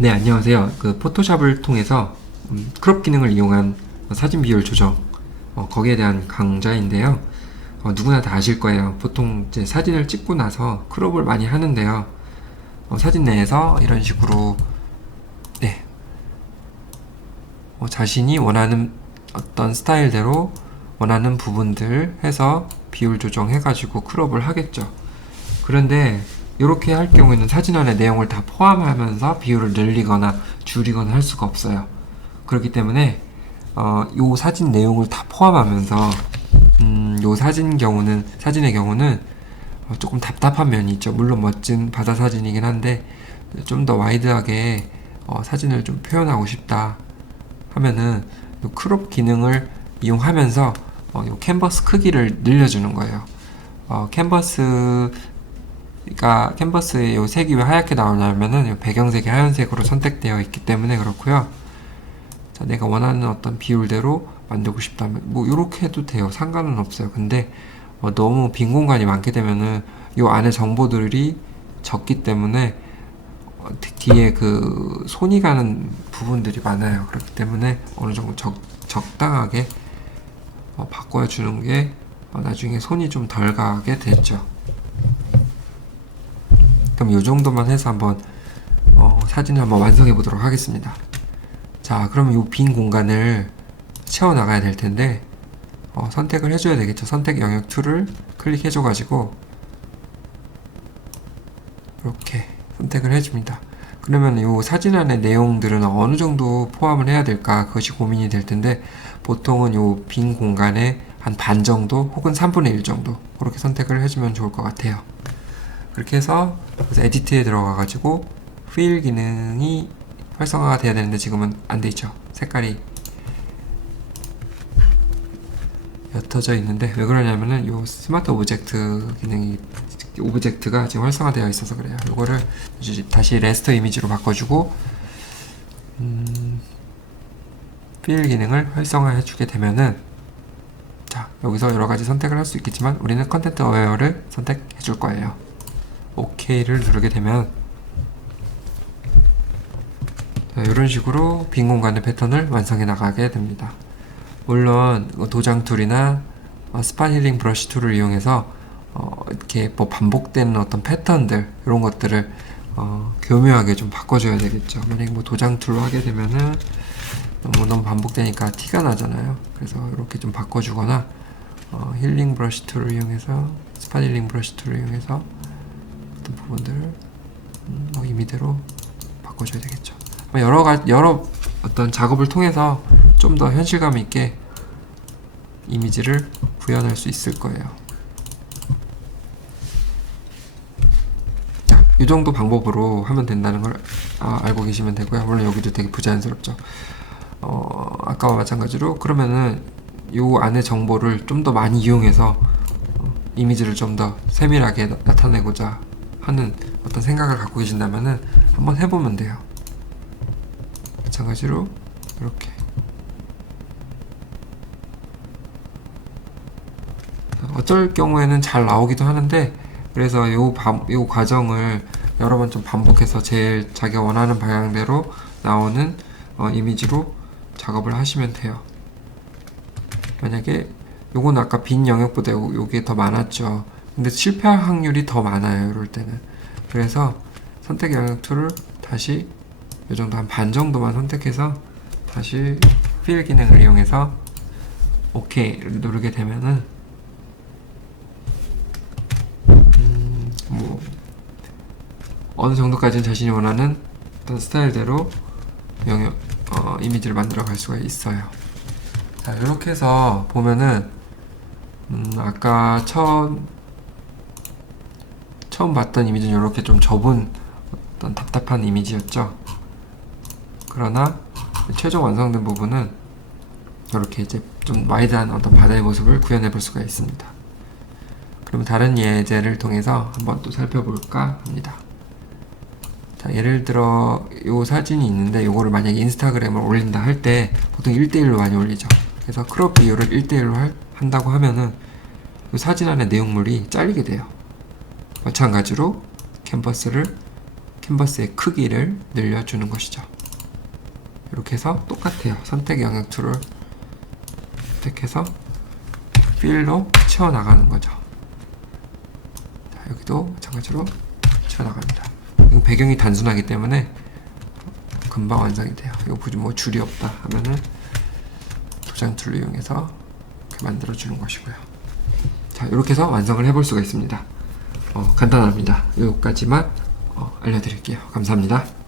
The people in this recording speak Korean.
네, 안녕하세요. 포토샵을 통해서 크롭 기능을 이용한 사진 비율 조정, 거기에 대한 강좌인데요. 누구나 다 아실 거예요. 보통 이제 사진을 찍고 나서 크롭을 많이 하는데요. 사진 내에서 이런 식으로 네, 자신이 원하는 어떤 스타일대로 원하는 부분들 해서 비율 조정해가지고 크롭을 하겠죠. 그런데 이렇게 할 경우에는 사진 안에 내용을 다 포함하면서 비율을 늘리거나 줄이거나 할 수가 없어요. 그렇기 때문에 요 사진 내용을 다 포함하면서 요 사진의 경우는 조금 답답한 면이 있죠. 물론 멋진 바다 사진이긴 한데 좀 더 와이드하게 사진을 좀 표현하고 싶다 하면은 요 크롭 기능을 이용하면서 요 캔버스 크기를 늘려주는 거예요. 캔버스의 요 색이 왜 하얗게 나오냐면은 요 배경색이 하얀색으로 선택되어 있기 때문에 그렇고요. 자, 내가 원하는 어떤 비율대로 만들고 싶다면 뭐 요렇게 해도 돼요. 상관은 없어요. 근데 너무 빈 공간이 많게 되면은 요 안에 정보들이 적기 때문에 뒤에 그 손이 가는 부분들이 많아요. 그렇기 때문에 어느 정도 적당하게 바꿔주는 게 나중에 손이 좀 덜 가게 됐죠. 그럼 이 정도만 해서 한번 사진을 한번 완성해 보도록 하겠습니다. 자, 그럼 이 빈 공간을 채워 나가야 될 텐데 선택을 해줘야 되겠죠. 선택 영역 툴을 클릭해줘 가지고 이렇게 선택을 해줍니다. 그러면 이 사진 안의 내용들은 어느 정도 포함을 해야 될까, 그것이 고민이 될 텐데 보통은 이 빈 공간의 한 반 정도 혹은 3분의 1 정도 그렇게 선택을 해주면 좋을 것 같아요. 그렇게 해서 에디트에 들어가가지고 필 기능이 활성화가 돼야 되는데 지금은 안 돼 있죠. 색깔이 옅어져 있는데 왜 그러냐면은 요 스마트 오브젝트 기능이 오브젝트가 지금 활성화되어 있어서 그래요. 요거를 다시 레스터 이미지로 바꿔주고 필 기능을 활성화해 주게 되면은 자, 여기서 여러 가지 선택을 할 수 있겠지만 우리는 컨텐트 어웨어를 선택해 줄 거예요. OK를 누르게 되면 이런 식으로 빈 공간의 패턴을 완성해 나가게 됩니다. 물론 도장 툴이나 스팟 힐링 브러쉬 툴을 이용해서 이렇게 뭐 반복되는 어떤 패턴들 이런 것들을 교묘하게 좀 바꿔줘야 되겠죠. 만약에 뭐 도장 툴로 하게 되면은 너무 반복되니까 티가 나잖아요. 그래서 이렇게 좀 바꿔주거나 힐링 브러쉬 툴을 이용해서 스팟 힐링 브러쉬 툴을 이용해서 어떤 부분들을 임의대로 바꿔줘야 되겠죠. 여러 어떤 작업을 통해서 좀 더 현실감 있게 이미지를 구현할 수 있을 거예요. 자, 이 정도 방법으로 하면 된다는 걸 알고 계시면 되고요. 물론 여기도 되게 부자연스럽죠. 아까와 마찬가지로 그러면은 요 안에 정보를 좀 더 많이 이용해서 이미지를 좀 더 세밀하게 나타내고자 하는 어떤 생각을 갖고 계신다면은 한번 해보면 돼요. 마찬가지로 이렇게 어쩔 경우에는 잘 나오기도 하는데 그래서 요 과정을 여러 번 좀 반복해서 제일 자기가 원하는 방향대로 나오는 이미지로 작업을 하시면 돼요. 만약에 요건 아까 빈 영역보다 요게 더 많았죠. 근데 실패할 확률이 더 많아요, 이럴 때는. 그래서 선택 영역 툴을 다시 이 정도 한 반 정도만 선택해서 다시 필 기능을 이용해서 OK를 누르게 되면은 뭐 어느 정도까지는 자신이 원하는 어떤 스타일대로 이미지를 만들어 갈 수가 있어요. 자, 이렇게 해서 보면은 아까 처음 봤던 이미지는 이렇게 좀 좁은 어떤 답답한 이미지였죠. 그러나 최종 완성된 부분은 이렇게 이제 좀 와이드한 어떤 바다의 모습을 구현해 볼 수가 있습니다. 그럼 다른 예제를 통해서 한번 또 살펴볼까 합니다. 자, 예를 들어 요 사진이 있는데 요거를 만약에 인스타그램을 올린다 할 때 보통 1대1로 많이 올리죠. 그래서 크롭 비율을 1대1로 한다고 하면은 요 사진 안에 내용물이 잘리게 돼요. 마찬가지로 캔버스를 캔버스의 크기를 늘려주는 것이죠. 이렇게 해서 똑같아요. 선택 영역 툴을 선택해서 필로 채워나가는 거죠. 자, 여기도 마찬가지로 채워나갑니다. 배경이 단순하기 때문에 금방 완성이 돼요. 이거 보지 뭐 줄이 없다 하면은 도장 툴을 이용해서 이렇게 만들어 주는 것이고요. 자, 이렇게 해서 완성을 해볼 수가 있습니다. 간단합니다. 여기까지만 알려드릴게요. 감사합니다.